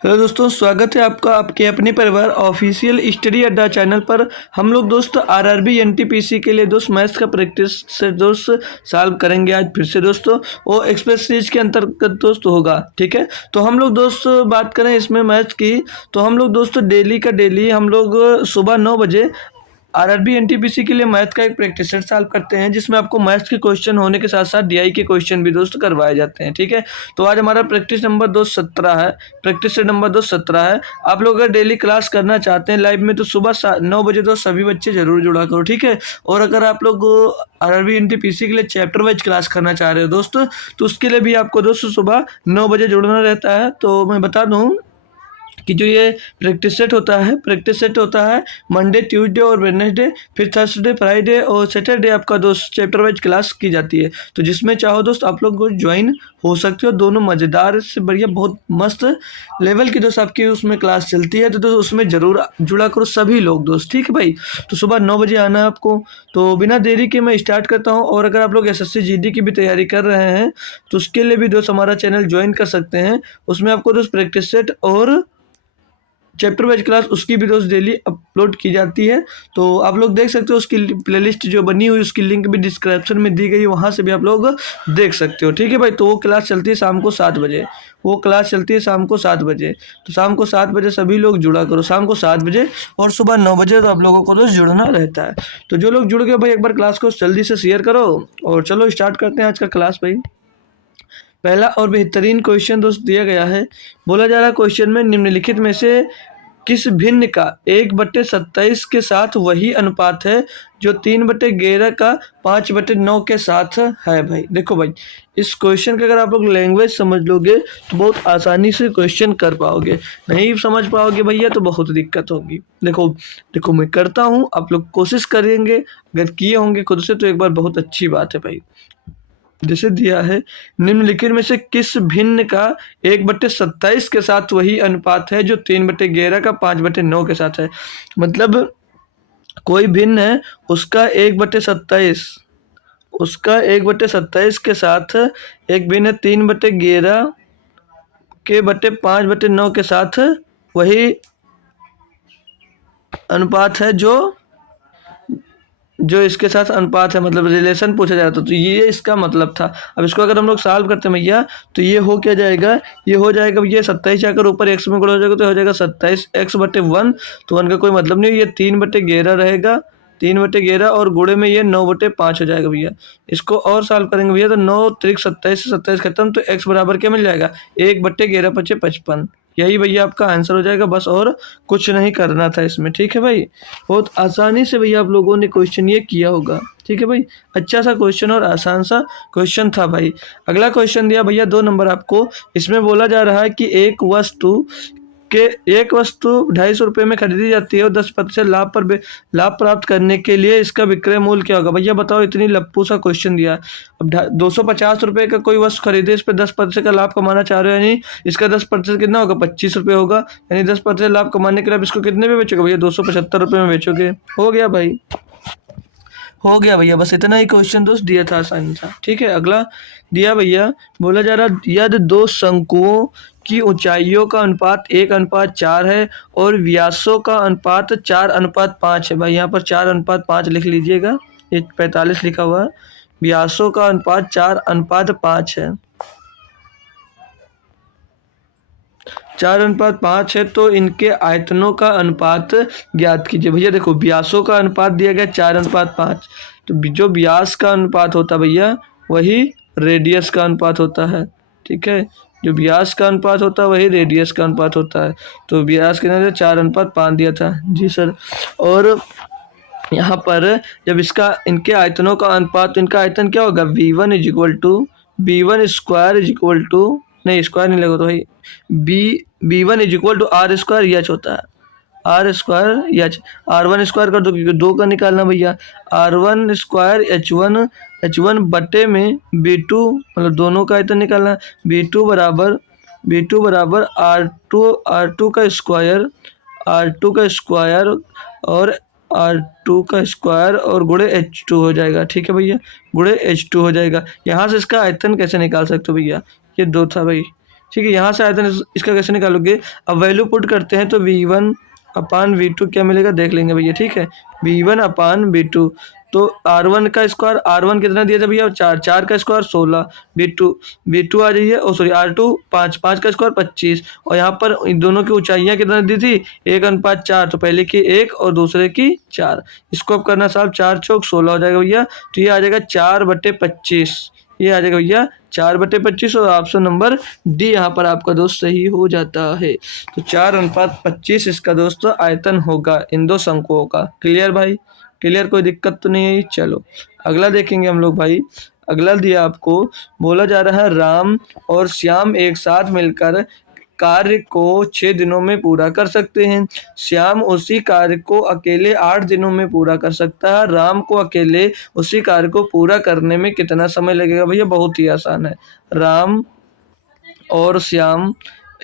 Hello दोस्तों, स्वागत है आपका आपके अपने परिवार ऑफिशियल स्टडी अड्डा चैनल पर। हम लोग दोस्त आरआरबी एनटीपीसी के लिए दोस्त मैथ्स का प्रैक्टिस से दोस्त सॉल्व करेंगे आज फिर से दोस्तों। वो एक्सप्रेस सीरीज के अंतर्गत दोस्त होगा, ठीक है। तो हम लोग दोस्त बात करें इसमें मैथ्स की, तो हम लोग दोस्त डेली का डेली हम लोग सुबह 9 बजे आरआरबी एनटीपीसी के लिए मैथ का एक प्रैक्टिस सेट सॉल्व करते हैं, जिसमें आपको मैथ्स के क्वेश्चन होने के साथ साथ डीआई के क्वेश्चन भी दोस्त करवाए जाते हैं, ठीक है। तो आज हमारा प्रैक्टिस नंबर दोस्त 17 है, प्रैक्टिस सेट नंबर दोस्त 17 है। आप लोग अगर डेली क्लास करना चाहते हैं लाइव में, तो सुबह 9 बजे दोस्त सभी बच्चे जरूर जुड़ा करो, ठीक है। और अगर आप लोग आरआरबी एनटीपीसी के लिए चैप्टर वाइज क्लास करना चाह रहे हो दोस्त, तो उसके लिए भी आपको दोस्त सुबह 9 बजे जुड़ना रहता है। तो मैं बता दूँ कि जो ये प्रैक्टिस सेट होता है मंडे, ट्यूसडे और वेडनेसडे, फिर थर्सडे, फ्राइडे और सैटरडे आपका दोस्त चैप्टर वाइज क्लास की जाती है। तो जिसमें चाहो दोस्त आप लोग को ज्वाइन हो सकते हो। दोनों मज़ेदार से बढ़िया बहुत मस्त लेवल की दोस्त आपकी उसमें क्लास चलती है। तो दोस्त उसमें ज़रूर जुड़ा करो सभी लोग दोस्त, ठीक है भाई। तो सुबह 9 बजे आना है आपको। तो बिना देरी के मैं स्टार्ट करता हूँ। और अगर आप लोग एसएससी जीडी की भी तैयारी कर रहे हैं, तो उसके लिए भी दोस्त हमारा चैनल ज्वाइन कर सकते हैं। उसमें आपको दोस्त प्रैक्टिस सेट और चैप्टर वाइज क्लास उसकी भी दोस्त डेली अपलोड की जाती है। तो आप लोग देख सकते हो, उसकी प्लेलिस्ट जो बनी हुई उसकी लिंक भी डिस्क्रिप्शन में दी गई है, वहाँ से भी आप लोग देख सकते हो, ठीक है भाई। तो वो क्लास चलती है शाम को 7 बजे, वो क्लास चलती है शाम को 7 बजे। तो शाम को 7 बजे सभी लोग जुड़ा करो, शाम को 7 बजे और सुबह 9 बजे तो आप लोगों को दोस्त जुड़ना रहता है। तो जो लोग जुड़ गए भाई, एक बार क्लास को जल्दी से शेयर करो और चलो स्टार्ट करते हैं आज का क्लास भाई। पहला और बेहतरीन क्वेश्चन दोस्त दिया गया है। बोला जा रहा है क्वेश्चन में निम्नलिखित में से किस भिन्न का 1/27 के साथ वही अनुपात है जो 3/11 का 5/9 के साथ है। भाई देखो भाई, इस क्वेश्चन का अगर आप लोग लैंग्वेज समझ लोगे तो बहुत आसानी से क्वेश्चन कर पाओगे। नहीं समझ पाओगे भैया तो बहुत दिक्कत होगी। देखो देखो मैं करता हूँ, आप लोग कोशिश करेंगे, अगर किए होंगे खुद से तो एक बार बहुत अच्छी बात है भाई। जैसे दिया है, निम्नलिखित में से किस भिन्न का 1/27 के साथ वही अनुपात है जो 3/11 का 5/9 के साथ है। मतलब कोई भिन्न है, उसका 1/27, उसका 1/27 के साथ एक भिन्न है 3/11 के बटे 5/9 के साथ वही अनुपात है जो जो इसके साथ अनुपात है, मतलब रिलेशन पूछा जा रहा था। तो ये इसका मतलब था। अब इसको अगर हम लोग सॉल्व करते हैं भैया, तो ये हो क्या जाएगा, ये हो जाएगा भैया 27 जाकर ऊपर एक्स में गुणा हो जाएगा तो हो जाएगा 27x/1। तो 1 का कोई मतलब नहीं, ये 3/11 रहेगा, 3/11 और गुणे में ये 9/5 हो जाएगा भैया। इसको और सॉल्व करेंगे भैया तो 9 त्रिक 27 से 27 खत्म, तो एक्स बराबर क्या मिल जाएगा, 1/11 × 55। यही भैया आपका आंसर हो जाएगा, बस और कुछ नहीं करना था इसमें, ठीक है भाई। बहुत आसानी से भैया आप लोगों ने क्वेश्चन ये किया होगा, ठीक है भाई। अच्छा सा क्वेश्चन और आसान सा क्वेश्चन था भाई। अगला क्वेश्चन दिया भैया 2 नंबर आपको। इसमें बोला जा रहा है कि एक वस्तु 250 रुपये में खरीदी जाती है और 10% लाभ प्राप्त करने के लिए इसका विक्रय मूल्य क्या होगा। भैया बताओ, इतनी लप्पू सा क्वेश्चन दिया। अब 250 रुपये का कोई वस्तु खरीदे, इस पर 10% का लाभ कमाना चाह रहे हो, यानी इसका 10% कितना होगा, 25 रुपये होगा। यानी 10% लाभ कमाने के लिए आप इसको कितने में बेचोगे भैया, 275 रुपये में बेचोगे। हो गया भाई, हो गया भैया, बस इतना ही क्वेश्चन दोस्त दिया था, आसान था, ठीक है। अगला दिया भैया, बोला जा रहा यदि दो शंकुओं की ऊंचाइयों का अनुपात 1:4 है और व्यासों का अनुपात 4:5 है। भाई यहाँ पर 4:5 लिख लीजिएगा, ये 45 लिखा हुआ है। व्यासों का अनुपात 4:5 है, 4:5 है, तो इनके आयतनों का अनुपात ज्ञात कीजिए। भैया देखो, व्यासों का अनुपात दिया गया 4:5, तो जो व्यास का अनुपात होता है भैया वही रेडियस का अनुपात होता है, ठीक है। जो व्यास का अनुपात होता है वही रेडियस का अनुपात होता है। तो व्यास कितना 4:5 दिया था जी सर। और यहाँ पर जब इसका इनके आयतनों का अनुपात, तो इनका आयतन क्या होगा, V1 = नहीं स्क्वायर नहीं लगेगा, तो भाई B1 = R² एच होता है, R² एच। R1² कर दो क्योंकि 2 का निकालना भैया, R1² H1 बटे में B2, मतलब दोनों का आयतन निकालना। B2 बराबर R2 का स्क्वायर और R2 का स्क्वायर और गुणे H2 हो जाएगा, ठीक है भैया, गुणे H2 हो जाएगा। यहाँ से इसका आयतन कैसे निकाल सकते हो भैया, ये 2 था भाई, ठीक है, यहाँ से आयतन इसका कैसे निकालोगे? अब वैल्यू पुट करते हैं तो V1/V2 क्या मिलेगा देख लेंगे भैया। ठीक है, V1/V2 तो R1 का स्क्वायर, R1 कितना दिया था भैया 4, 4 का स्क्वायर 16, V2 आ जाइए, ओ सॉरी R2 5, 5 का स्क्वायर 25, और यहाँ पर इन दोनों की ऊंचाइयाँ कितना दी थी 1:4, तो पहले की 1 और दूसरे की 4, इसको अब करना साहब 4 चौक 16 हो जाएगा भैया। तो ये आ जाएगा 4/25, ये आ जाएगा भैया 4/25, और ऑप्शन नंबर डी यहाँ पर आपका दोस्त सही हो जाता है। तो 4:25 इसका दोस्त आयतन होगा इन दो शंकुओं का। क्लियर भाई, क्लियर, कोई दिक्कत तो नहीं है। चलो अगला देखेंगे हम लोग भाई। अगला दिया आपको, बोला जा रहा है राम और श्याम एक साथ मिलकर कार्य को 6 दिनों में पूरा कर सकते हैं। श्याम उसी कार्य को अकेले 8 दिनों में पूरा कर सकता है। राम को अकेले उसी कार्य को पूरा करने में कितना समय लगेगा? भैया बहुत ही आसान है। राम और श्याम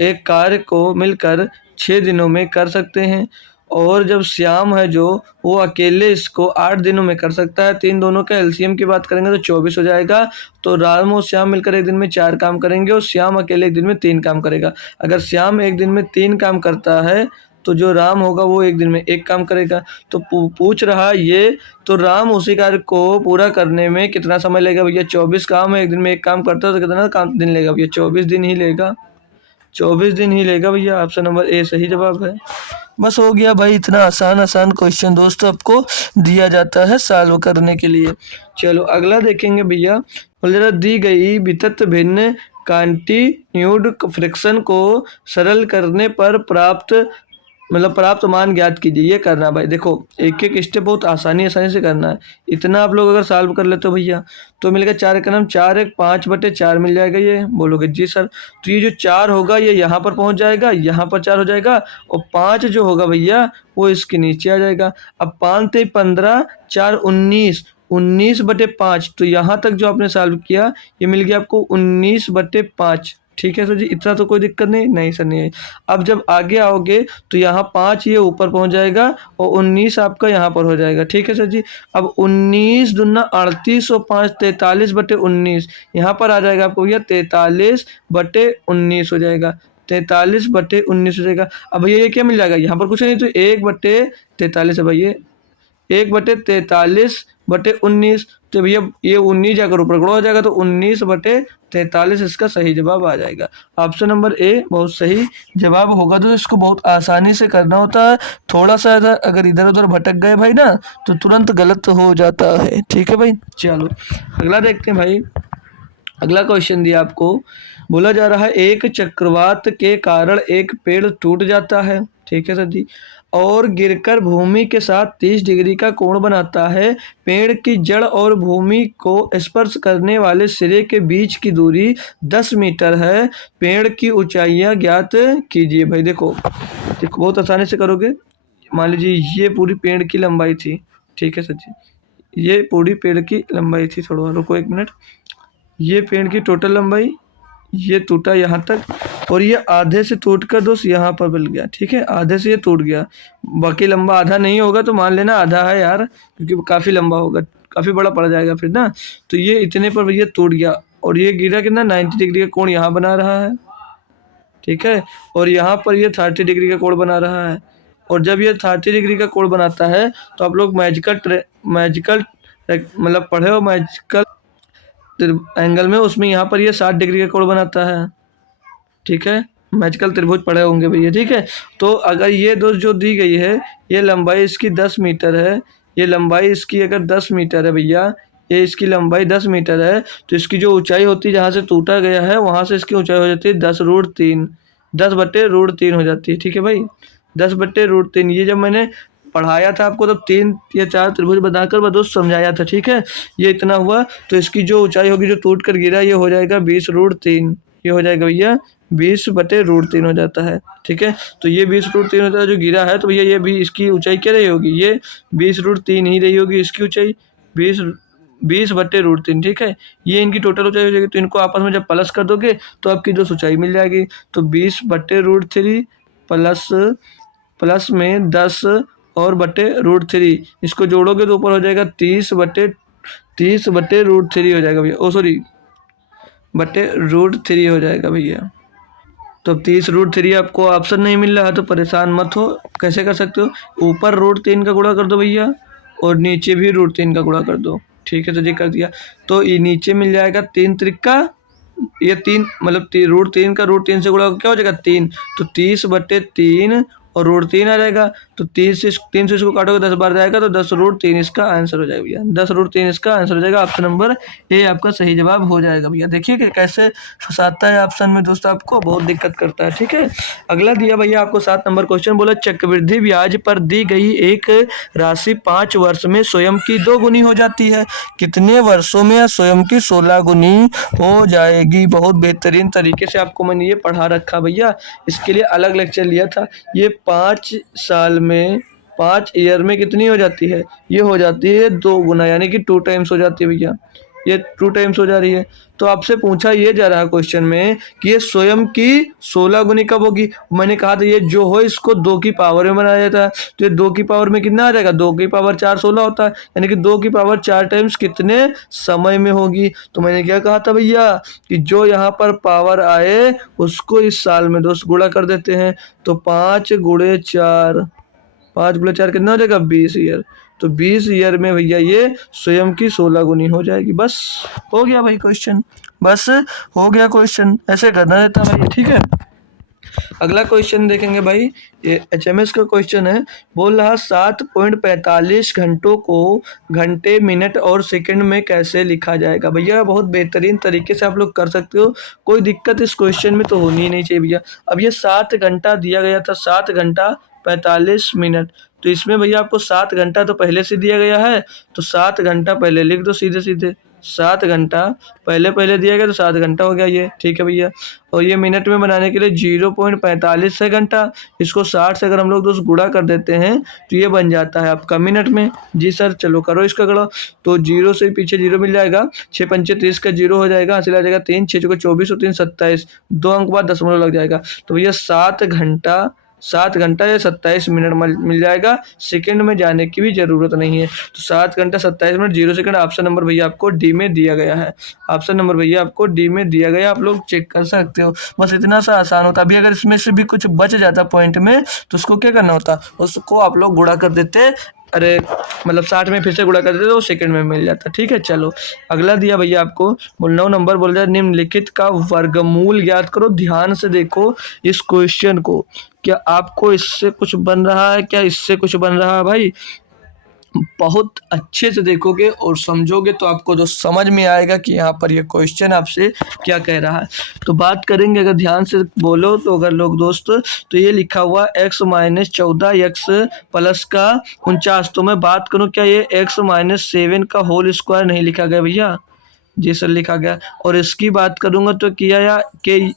एक कार्य को मिलकर 6 दिनों में कर सकते हैं, और जब श्याम है जो वो अकेले इसको 8 दिनों में कर सकता है। तो इन दोनों का एलसीएम की बात करेंगे तो 24 हो जाएगा। तो राम और श्याम मिलकर एक दिन में 4 काम करेंगे और श्याम अकेले एक दिन में 3 काम करेगा। अगर श्याम एक दिन में 3 काम करता है तो जो राम होगा वो एक दिन में 1 काम करेगा। तो पूछ रहा ये, तो राम उसी कार्य को पूरा करने में कितना समय लगेगा भैया? 24 काम है, एक दिन में 1 काम करता है तो कितना काम दिन लेगा भैया? 24 दिन ही लेगा, 24 दिन ही लेगा भैया। ऑप्शन नंबर ए सही जवाब है। बस हो गया भाई, इतना आसान आसान क्वेश्चन दोस्त आपको दिया जाता है सॉल्व करने के लिए। चलो अगला देखेंगे भैया। जरा दी गई वितत भिन्न कॉन्टिन्यूड फ्रिक्शन को सरल करने पर प्राप्त मान ज्ञात कीजिए। ये करना भाई, देखो एक एक स्टेप बहुत आसानी से करना है। इतना आप लोग अगर सॉल्व कर लेते हो भैया तो मिलेगा 4 का नाम 4 1 5/4 मिल जाएगा। ये बोलोगे जी सर, तो ये जो 4 होगा ये यहाँ पर पहुँच जाएगा, यहाँ पर 4 हो जाएगा, और 5 जो होगा भैया वो इसके नीचे आ जाएगा। अब 5 × 15 4 19, 19/5, तो यहाँ तक जो आपने सॉल्व किया ये मिल गया आपको 19/5। ठीक है सर जी, इतना तो कोई दिक्कत नहीं सर नहीं है। अब जब आगे आओगे तो यहाँ 5 ये ऊपर पहुँच जाएगा और 19 आपका यहाँ पर हो जाएगा। ठीक है सर जी, अब 19 दूना 38 और 5 43/19, यहाँ पर आ जाएगा आपको भैया 43/19 हो जाएगा, 43/19 हो जाएगा। अब भैया ये क्या मिल जाएगा? यहाँ पर कुछ नहीं, तो 1/43 है भैया, 1/43/19, तो भैया ये 19 जाकर ऊपर खड़ा हो जाएगा, तो 19/43 इसका सही जवाब आ जाएगा। ऑप्शन नंबर ए बहुत सही जवाब होगा। तो इसको बहुत आसानी से करना होता है, थोड़ा सा अगर इधर उधर भटक गए भाई ना तो तुरंत गलत हो जाता है। ठीक है भाई, चलो अगला देखते हैं भाई। अगला क्वेश्चन दिया आपको, बोला जा रहा है एक चक्रवात के कारण एक पेड़ टूट जाता है। ठीक है सर जी, और गिरकर भूमि के साथ 30 डिग्री का कोण बनाता है। पेड़ की जड़ और भूमि को स्पर्श करने वाले सिरे के बीच की दूरी 10 मीटर है। पेड़ की ऊंचाइयां ज्ञात कीजिए। भाई देखो देखो बहुत आसानी से करोगे। मान लीजिए ये पूरी पेड़ की लंबाई थी। ठीक है सर जी, ये पूरी पेड़ की लंबाई थी। थोड़ा रुको 1 मिनट। ये पेड़ की टोटल लंबाई, ये टूटा यहाँ तक, और ये आधे से टूट कर दोस्त यहाँ पर मिल गया। ठीक है, आधे से ये टूट गया, बाकी लंबा आधा नहीं होगा तो मान लेना आधा है यार, क्योंकि काफ़ी लंबा होगा, काफ़ी बड़ा पड़ जाएगा फिर ना। तो ये इतने पर ये टूट गया, और ये गिरा कितना 90 डिग्री का कोण यहाँ बना रहा है। ठीक है, और यहाँ पर ये 30 डिग्री का कोण बना रहा है। और जब ये 30 डिग्री का कोण बनाता है तो आप लोग मैजिकल मतलब पढ़े हो मैजिकल एंगल में, उसमें यहाँ पर ये 60 डिग्री का कोण बनाता है। ठीक है, मैजिकल त्रिभुज पढ़े होंगे भैया। ठीक है, तो अगर ये दोस्त जो दी गई है, ये लंबाई इसकी 10 मीटर है, ये लंबाई इसकी अगर 10 मीटर है भैया, ये इसकी लंबाई 10 मीटर है, तो इसकी जो ऊंचाई होती है जहाँ से टूटा गया है वहाँ से इसकी ऊंचाई हो जाती है 10√3, 10/√3 हो जाती है। ठीक है भाई, 10/√3। ये जब मैंने पढ़ाया था आपको तब 3 या 4 त्रिभुज बनाकर मैं दोस्त समझाया था। ठीक है, ये इतना हुआ, तो इसकी जो ऊंचाई होगी जो टूट कर गिरा ये हो जाएगा 20√3, ये हो जाएगा भैया 20/√3 हो जाता है। ठीक है, तो ये 20√3 होता है जो गिरा है, तो भैया ये भी इसकी ऊंचाई क्या रही होगी? ये 20√3 ही रही होगी इसकी ऊंचाई, 20/√3। ठीक है, ये इनकी टोटल ऊंचाई हो जाएगी, तो इनको आपस में जब प्लस कर दोगे तो आपकी जो ऊंचाई मिल जाएगी। तो 20/√3 प्लस में 10 और /√3, इसको जोड़ोगे तो ऊपर हो जाएगा 30/√3 हो जाएगा भैया, ओ सॉरी /√3 हो जाएगा भैया। तो अब 30√3 आपको ऑप्शन नहीं मिल रहा है तो परेशान मत हो। कैसे कर सकते हो, ऊपर √3 का गुणा कर दो भैया और नीचे भी √3 का गुणा कर दो। ठीक है, तो ये कर दिया। तो ये नीचे मिल जाएगा 3 त्रिक ये 3 मतलब √3 का √3 से गुणा क्या हो जाएगा 3, तो 30/3 और √3 आ जाएगा। तो 3 से इसको काटोगे 10 बार जाएगा, तो 10√3 इसका आंसर हो जाएगा भैया। 10√3 इसका आंसर हो जाएगा। ऑप्शन नंबर ए आपका सही जवाब हो जाएगा भैया। देखिए कि कैसे फंसाता है ऑप्शन में दोस्तों, आपको बहुत दिक्कत करता है। ठीक है, अगला दिया भैया आपको 7 नंबर क्वेश्चन, बोला चक्रवृद्धि ब्याज पर दी गई एक राशि 5 वर्ष में स्वयं की 2 गुनी हो जाती है, कितने वर्षों में यह स्वयं की 16 गुनी हो जाएगी। बहुत बेहतरीन तरीके से आपको मैंने ये पढ़ा रखा भैया, इसके लिए अलग लेक्चर लिया था। ये 5 साल में 5 ईयर में कितनी हो जाती है, ये हो जाती है 2 गुना, यानी कि 2 टाइम्स हो जाती है भैया, ये 2 टाइम्स हो जा रही है। तो आपसे पूछा ये जा रहा है क्वेश्चन में कि ये स्वयं की 16 गुनी कब होगी। मैंने कहा था ये जो हो इसको 2 की पावर में बनाया जाता है, तो ये 2 की पावर में कितना आ जाएगा, 2 की पावर 4 16 होता है, यानी कि 2 की पावर 4 टाइम्स कितने समय में होगी। तो मैंने क्या कहा था भैया कि जो यहाँ पर पावर आए उसको इस साल में दोस्त गुणा कर देते हैं। तो 5 × 4 कितना हो जाएगा 20 ईयर। तो 20 ईयर में भैया ये स्वयं की 16 गुनी हो जाएगी। बस हो गया भाई क्वेश्चन, बस हो गया क्वेश्चन, ऐसे करना रहता है भाई। ठीक है, अगला क्वेश्चन देखेंगे भाई, ये HMS का क्वेश्चन है। बोल रहा 7.45 घंटों को घंटे मिनट और सेकंड में कैसे लिखा जाएगा। भैया बहुत बेहतरीन तरीके से आप लोग कर सकते हो, कोई दिक्कत इस क्वेश्चन में तो होनी ही नहीं चाहिए भैया। अब ये 7 घंटा दिया गया था, 7 घंटा 45 मिनट, तो इसमें भैया आपको 7 घंटा तो पहले से दिया गया है, तो 7 घंटा पहले लिख दो सीधे सीधे। 7 घंटा पहले पहले दिया गया तो 7 घंटा हो गया ये। ठीक है भैया, और ये मिनट में बनाने के लिए 0.45 है घंटा, इसको 60 से अगर हम लोग दोस्त गुणा कर देते हैं तो ये बन जाता है आपका मिनट में। जी सर, चलो करो इसका गणा। तो 0 से पीछे 0 मिल जाएगा, 6 पंचे 30 का 0 हो जाएगा, हासिल आ जाएगा 3, 6 चौके 24 और 3 27, 2 अंक बाद दशमलव लग जाएगा। तो भैया 7 घंटा या 27 मिनट मिल जाएगा, सेकंड में जाने की भी जरूरत नहीं है। तो 7 घंटा 27 मिनट 0 सेकंड, ऑप्शन नंबर भैया आपको डी में दिया गया है। ऑप्शन नंबर भैया आपको डी में दिया गया, आप लोग चेक कर सकते हो। बस इतना सा आसान होता। अभी अगर इसमें से भी कुछ बच जाता पॉइंट में तो उसको क्या करना होता, उसको आप लोग गुणा कर देते, अरे मतलब 60 में फिर से गुणा कर देते तो सेकंड में मिल जाता। ठीक है, चलो अगला दिया भैया आपको 9 नंबर, बोल रहा है निम्नलिखित का वर्गमूल ज्ञात करो। ध्यान से देखो इस क्वेश्चन को, क्या आपको इससे कुछ बन रहा है, क्या इससे कुछ बन रहा है भाई। बहुत अच्छे से देखोगे और समझोगे तो आपको जो समझ में आएगा कि यहाँ पर ये क्वेश्चन आपसे क्या कह रहा है। तो बात करेंगे, अगर ध्यान से बोलो तो अगर लोग दोस्त, तो ये लिखा हुआ x-14 x प्लस का 49। तो मैं बात करूँ क्या ये x-7 का होल स्क्वायर नहीं लिखा गया भैया। जी सर लिखा गया। और इसकी बात करूँगा तो किया या कि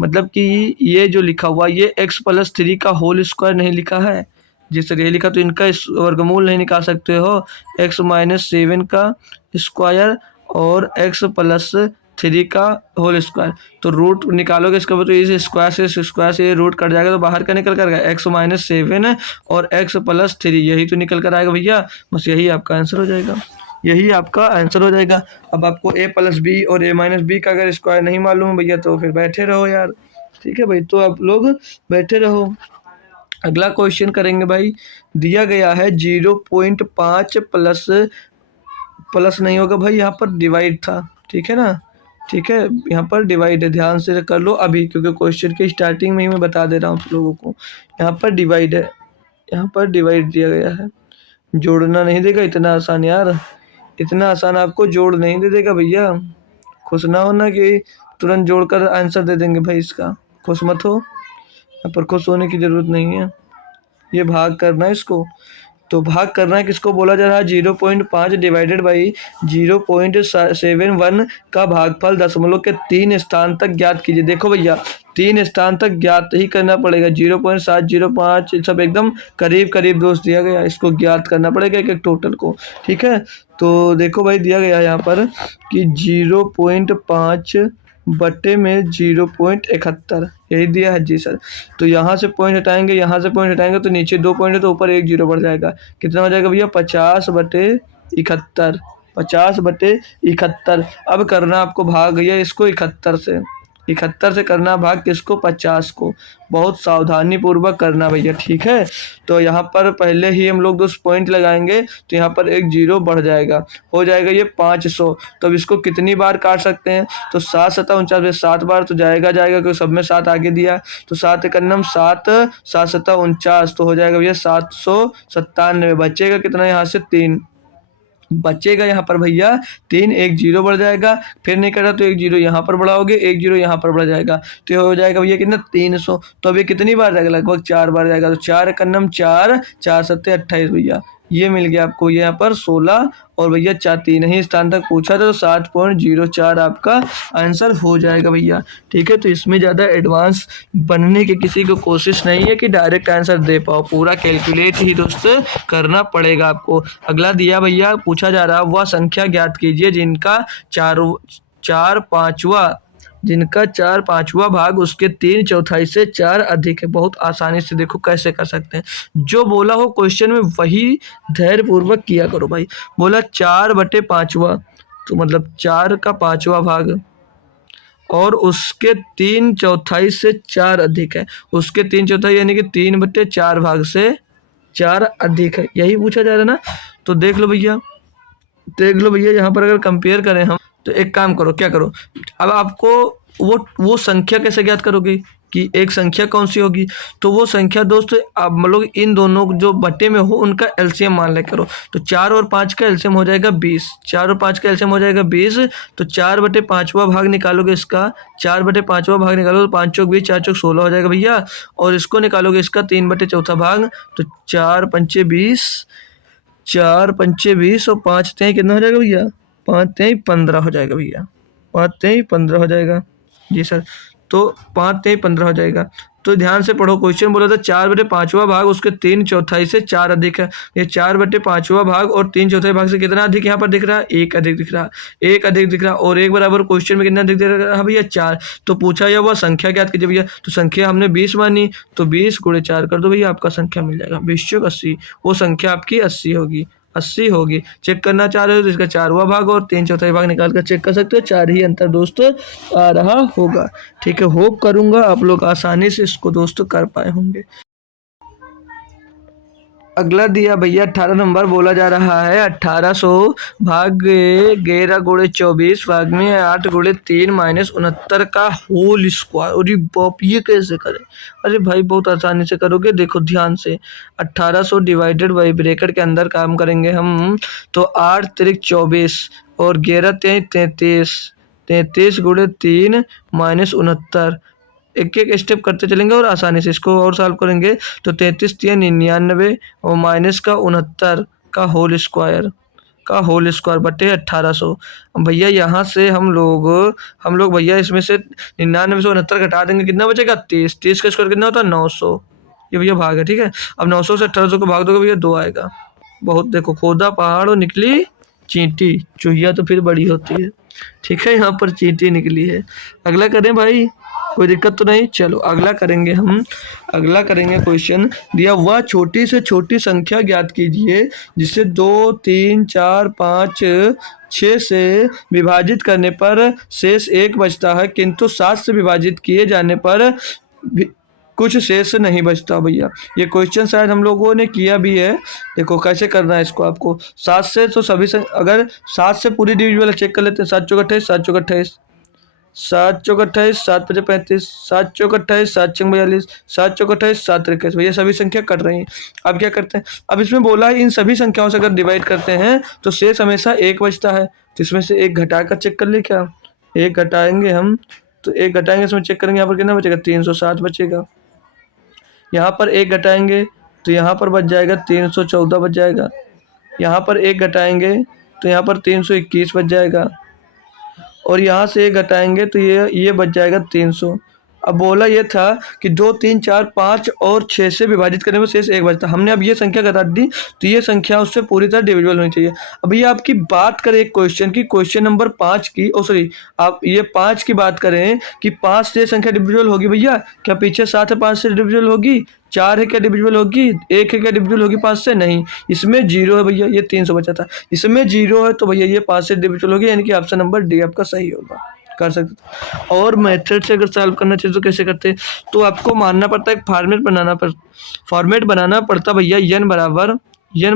मतलब कि ये जो लिखा हुआ ये x+3 का होल स्क्वायर नहीं लिखा है। जी सर ये लिखा, तो इनका इस वर्गमूल नहीं निकाल सकते हो, x-7 का स्क्वायर और x+3 का होल स्क्वायर। तो रूट निकालोगे इसका, तो इस स्क्वायर से ये रूट कट जाएगा, तो बाहर का निकल कर आएगा x-7 और x+3, यही तो निकल कर आएगा भैया। बस यही आपका आंसर हो जाएगा, यही आपका आंसर हो जाएगा। अब आपको a+b और a-b का अगर स्क्वायर नहीं मालूम है भैया तो फिर बैठे रहो यार। ठीक है भाई, तो आप लोग बैठे रहो। अगला क्वेश्चन करेंगे भाई, दिया गया है 0.5 प्लस नहीं होगा भाई, यहाँ पर डिवाइड था। ठीक है ना, ठीक है, यहाँ पर डिवाइड है, ध्यान से कर लो अभी, क्योंकि क्वेश्चन के स्टार्टिंग में ही मैं बता दे रहा हूँ आप लोगों को। यहाँ पर डिवाइड है, यहाँ पर डिवाइड दिया गया है, जोड़ना नहीं देगा इतना आसान यार, इतना आसान आपको जोड़ नहीं दे देगा भैया। खुश ना होना कि तुरंत जोड़कर आंसर दे देंगे भाई, इसका खुश मत हो, यहाँ पर खुश होने की ज़रूरत नहीं है। ये भाग करना है इसको, तो भाग करना है, किसको बोला जा रहा है 0.5 डिवाइडेड बाई 0.71 का भागफल दशमलव के 3 स्थान तक ज्ञात कीजिए। देखो भैया 3 स्थान तक ज्ञात ही करना पड़ेगा, 0.705 सब एकदम करीब करीब दोस्त दिया गया, इसको ज्ञात करना पड़ेगा एक एक टोटल को। ठीक है, तो देखो भाई दिया गया है यहाँ पर कि 0.5 बट्टे में 0.71 यही दिया है। जी सर, तो यहाँ से पॉइंट हटाएंगे, यहाँ से पॉइंट हटाएंगे तो नीचे 2 पॉइंट है तो ऊपर 1 0 बढ़ जाएगा, कितना हो जाएगा भैया 50/71, 50/71। अब करना आपको भाग गया इसको 71 से, 71 से करना भाग किसको, 50 को। बहुत सावधानी पूर्वक करना भैया, ठीक है। तो यहाँ पर पहले ही हम लोग दोस्त पॉइंट लगाएंगे तो यहाँ पर एक जीरो बढ़ जाएगा, हो जाएगा ये 500। तो अब इसको कितनी बार काट सकते हैं, तो 7 7 49 7 बार तो जाएगा क्योंकि सब में 7 आगे दिया। तो 7 एकन्नम 7, 7 7 49, तो हो जाएगा भैया 797। बचेगा कितना, यहाँ से 3 बचेगा यहाँ पर भैया 3, एक जीरो बढ़ जाएगा। फिर नहीं करा तो एक जीरो यहाँ पर बढ़ाओगे, एक जीरो यहाँ पर बढ़ जाएगा, तो ये हो जाएगा भैया कितना, 300। तो अब ये कितनी बार जाएगा, लगभग 4 बार जाएगा। तो 4 एकन्नम 4, 4 सत्ते 28 भैया, ये मिल गया आपको यहाँ पर 16। और भैया 3 ही स्थान तक पूछा था, तो 7.04 आपका आंसर हो जाएगा भैया, ठीक है। तो इसमें ज़्यादा एडवांस बनने की किसी को कोशिश नहीं है कि डायरेक्ट आंसर दे पाओ, पूरा कैलकुलेट ही दोस्त करना पड़ेगा आपको। अगला दिया भैया, पूछा जा रहा वह संख्या ज्ञात कीजिए जिनका 4/5 भाग उसके 3/4 से 4 अधिक है। बहुत आसानी से देखो कैसे कर सकते हैं, जो बोला हो क्वेश्चन में वही धैर्य पूर्वक किया करो भाई। बोला 4/5, तो मतलब 4 का 5वां भाग और उसके 3/4 से 4 अधिक है। उसके 3/4 यानी कि 3/4 भाग से 4 अधिक है, यही पूछा जा रहा है ना। तो देख लो भैया, यहाँ पर अगर कंपेयर करें हम, तो एक काम करो, क्या करो, अब आपको वो संख्या कैसे ज्ञात करोगे कि एक संख्या कौन सी होगी। तो वो संख्या दोस्त आप मतलब इन दोनों जो बटे में हो उनका एलसीएम मान ले करो। तो 4 और 5 का एलसीएम हो जाएगा 20, 4 और 5 का एलसीएम हो जाएगा 20। तो 4/5वां भाग निकालोगे इसका, 4/5वां भाग निकालोगे तो 5 चौक 20, 4 चौक 16 हो जाएगा भैया। और इसको निकालोगे इसका 3/4 भाग, तो 4 पंचे 20, 4 पंचे 20 और 5 तेई कितना हो जाएगा भैया, 5 तेई 15 हो जाएगा भैया, 5 तेई 15 हो जाएगा जी सर। तो 5 तेई 15 हो जाएगा। तो ध्यान से पढ़ो, क्वेश्चन बोला था 4/5वां भाग उसके 3/4 से 4 अधिक है। ये 4/5वां भाग और 3/4 भाग से कितना अधिक यहाँ पर दिख रहा है, 1 अधिक दिख रहा है, 1 अधिक दिख रहा है। और 1 बराबर क्वेश्चन में कितना अधिक दिख रहा है भैया, 4। तो पूछा यह वह संख्या ज्ञात कीजिए भैया। तो संख्या हमने 20 मानी, तो 20 × 4 कर दो भैया, आपका संख्या मिल जाएगा 20/80। वो संख्या आपकी 80 होगी, 80 होगी। चेक करना चाह रहे हो तो इसका 4वां भाग और 3/4 भाग निकाल कर चेक कर सकते हो, 4 ही अंतर दोस्तों आ रहा होगा, ठीक है। होप करूंगा आप लोग आसानी से इसको दोस्तों कर पाए होंगे। अगला दिया भैया 18 नंबर, बोला जा रहा है 1800 भाग 11 × 24 भाग में 8 × 3 - 69 का होल स्क्वायर। अरे बाप, ये कैसे करें। अरे भाई बहुत आसानी से करोगे, देखो ध्यान से। 1800 डिवाइडेड बाई ब्रैकेट के अंदर काम करेंगे हम, तो 8 त्रिक 24 और 11 तेई 33, 33 × 3 - 69। एक एक स्टेप करते चलेंगे और आसानी से इसको और सॉल्व करेंगे। तो 33 × 3 = 99 और माइनस का 69 का होल स्क्वायर बटे 1800। भैया यहाँ से हम लोग भैया इसमें से 99 से 69 घटा देंगे, कितना बचेगा 30। 30 का स्क्वायर कितना होता है 900, ये भैया भाग है, ठीक है। अब 900 से 1800 को भाग दोगे भैया 2 आएगा। बहुत देखो, खोदा पहाड़ और निकली चींटी, चूहिया तो फिर बड़ी होती है, ठीक है। यहाँ पर चींटी निकली है। अगला करें भाई, कोई दिक्कत तो नहीं। चलो अगला करेंगे हम, अगला करेंगे क्वेश्चन दिया वह छोटी से छोटी संख्या ज्ञात कीजिए जिसे 2 3 4 5 6 से विभाजित करने पर शेष 1 बचता है, किंतु 7 से विभाजित किए जाने पर कुछ शेष नहीं बचता। भैया ये क्वेश्चन शायद हम लोगों ने किया भी है। देखो कैसे करना है इसको आपको। 7 से तो सभी से, अगर 7 से पूरी डिविजिबल चेक कर लेते हैं। 7 चौक 28, 7 चौक 28, 7 चौक 28, 7 पचे 35, 7 चौक 28, 7 छंग 42, 7 चौक 28, 7 त्रिक 21। भैया सभी संख्या कट रही हैं। अब क्या करते हैं, अब इसमें बोला इन सभी संख्याओं से अगर डिवाइड करते हैं तो शेष हमेशा 1 बचता है। तो इसमें से 1 घटा कर चेक कर ले, क्या 1 घटाएंगे हम, तो 1 घटाएंगे इसमें चेक करेंगे, यहाँ पर कितना बचेगा 307 बचेगा। यहाँ पर 1 घटाएंगे तो यहाँ पर बच जाएगा 314 बच जाएगा। यहाँ पर 1 घटाएंगे तो यहाँ पर 321 बच जाएगा। और यहाँ से 1 घटाएंगे तो ये बच जाएगा 300। अब बोला ये था कि 2 3 4 5 और 6 से विभाजित करने में शेष 1 बचता। हमने अब ये संख्या घटा दी तो ये संख्या उससे पूरी तरह डिविजिबल होनी चाहिए। अब ये आपकी बात करें एक क्वेश्चन की, क्वेश्चन नंबर 5 की, आप ये 5 की बात करें कि 5 से संख्या डिविजिबल होगी भैया, क्या पीछे 7 है 5 से डिविजिबल होगी, 4 है क्या डिविजिबल होगी, 1 है क्या डिविजिबल होगी 5 से, नहीं। इसमें 0 है भैया, ये 300 बचा था, इसमें 0 है तो भैया ये 5 से डिविजिबल होगी, यानी कि ऑप्शन नंबर डी आपका सही होगा। कर सकते। और मेथड से अगर सॉल्व करना चाहिए तो कैसे करते, तो आपको मानना पड़ता है एक फॉर्मेट बनाना पड़ता भैया। एन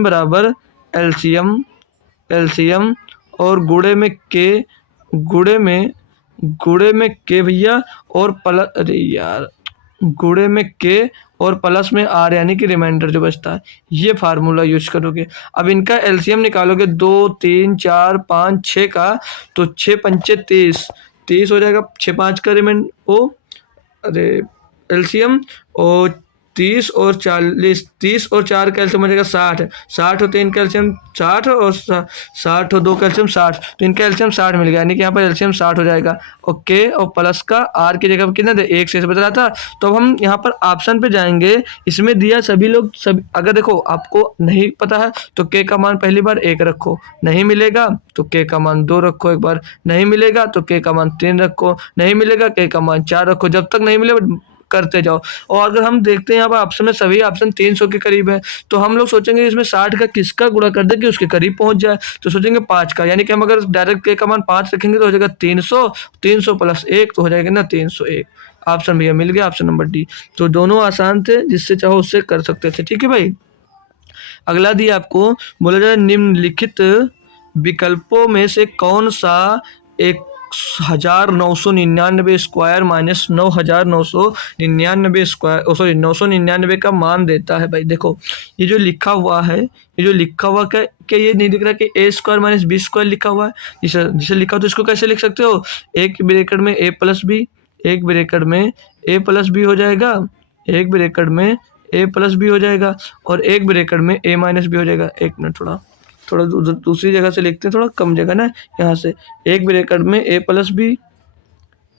बराबर एलसीएम एलसीएम और गुड़े में के भैया, और प्लस, अरे यार, गुड़े में के और प्लस में आर, यानी कि रिमाइंडर जो बचता है, ये फार्मूला यूज करोगे। अब इनका एलसीएम निकालोगे 2 3 4 5 6 का, तो 6 पंचे 30, 30 हो जाएगा। 6 5 का रिमाइंड ओ, अरे एलसीएम, और 30 और 40, 30 और 4 कैल्शियम हो जाएगा 60, 60 और 3 कैल्शियम 60, और 60 और 2 कैल्शियम 60, तो इनका एलसीएम 60 मिल गया, यानी कि यहाँ पर एलसीएम 60 हो जाएगा। ओके, और प्लस का आर की जगह पर कितना थे, 1 से बच रहा था। तो अब हम यहाँ पर ऑप्शन पे जाएंगे, इसमें दिया सब, अगर देखो आपको नहीं पता है तो के का मान पहली बार 1 रखो, नहीं मिलेगा तो के का मान 2 रखो, एक बार नहीं मिलेगा तो के का मान 3 रखो, नहीं मिलेगा के का मान 4 रखो, जब तक नहीं मिले करते जाओ। और अगर हम देखते हैं यहाँ पर ऑप्शन में सभी ऑप्शन 300 के करीब है, तो हम लोग सोचेंगे इसमें 60 का किसका गुणा कर दे कि उसके करीब पहुंच जाए, तो सोचेंगे 5 का, यानी कि हम अगर डायरेक्ट के का मान 5 रखेंगे तो हो जाएगा 300, 300 प्लस 1 तो हो जाएगा ना 301। ऑप्शन भैया मिल गया, ऑप्शन नंबर डी। तो दोनों आसान थे, जिससे चाहो उससे कर सकते थे। ठीक है भाई, अगला दिया आपको, बोला जाए निम्नलिखित विकल्पों में से कौन सा 1999 स्क्वायर माइनस 9999 स्क्वायर, सॉरी 999 का मान देता है। भाई देखो, ये जो लिखा हुआ है, क्या ये नहीं दिख रहा कि ए स्क्वायर माइनस बी स्क्वायर लिखा हुआ है, जिसे लिखा हो तो इसको कैसे लिख सकते हो, एक ब्रैकेट में ए प्लस बी, एक ब्रैकेट में ए प्लस बी हो जाएगा, एक ब्रैकेट में ए प्लस बी हो जाएगा, और एक ब्रैकेट में ए माइनस बी हो जाएगा। एक मिनट, थोड़ा दूसरी जगह से लिखते हैं, थोड़ा कम जगह ना, यहाँ से एक ब्रैकेट में ए प्लस बी,